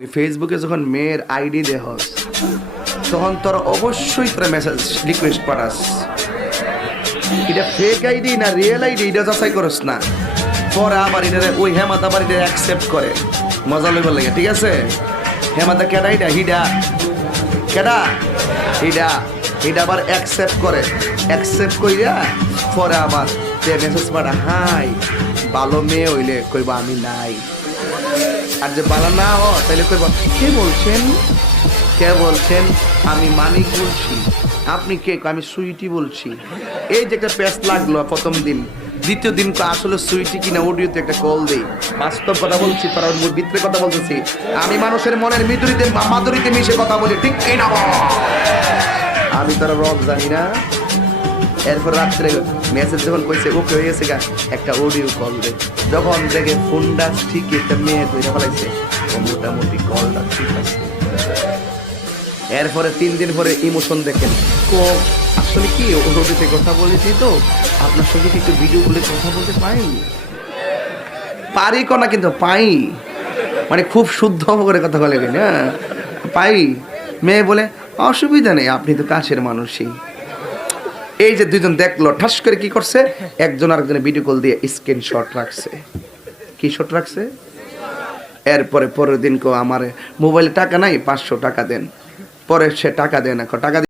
ফেসবুকে যখন মেয়ের আইডি দেহস তখন তোর অবশ্যই তোরা মেসেজ রিকোয়েস্ট পাঠাস। এটা ফেক আইডি না রিয়েল আইডি এটা যাচাই করস না। পরে আবার এটা ওই হেমাতা আবার এটা অ্যাকসেপ্ট করে মজা লইবার লাগে। ঠিক আছে, হেমাতা কেডা এটা হিডা কেডা হিডা হিডা আবার অ্যাকসেপ্ট করে। অ্যাকসেপ্ট কইরা পরে আবার মেসেজ পাঠা, হাই ভালো মেয়ে হইলে কইবা আমি নাই। আর যে বালা না হ তাহলে কইবা কে বলছেন, কে বলছেন? আমি মানিক বলছি। আপনি কে? আমি সুইটি বলছি। এই যে একটা পেস্ট লাগলো প্রথম দিন, দ্বিতীয় দিন আসলে সুইটি কিনা অডিওতে একটা কল দেই। বাস্তব কথা বলছি, তারা ওর ভিতরে কথা বলতেছি। আমি মানুষের মনের মিদুরিতে মাদুরিতে মিশে কথা বলি, ঠিক কি না? আমি তারা রক জানি না। এরপর রাত্রে মেসেজ যখন কইছে ওকে হয়ে গেছে গা, একটা অডিও কল দে। যখন দেখে ফোনটা ঠিক একটা মেয়ে ধরে ফেলাইছে, মোটামুটি কলটা ঠিক আছে। এরপরে 3 দিন পরে ইমোশন দেখেন, আসলে কি ওটিতে কথা বলেছি তো আপনার সঙ্গে একটু ভিডিও বলে কথা বলতে পারি না, কিন্তু পাই, মানে খুব শুদ্ধ করে কথা বলে না পাই। মেয়ে বলে অসুবিধা নেই, আপনি তো কাছের মানুষই। এই যে দুইজন দেখলো, ঠাস করে কি করছে, একজন আরেকজনের ভিডিও কল দিয়ে স্ক্রিনশট রাখছে। কি শট রাখছে? এরপরে পরের দিন আমার মোবাইলে টাকা নাই, 500 টাকা দেন। পরে সে টাকা দেয় না, টাকা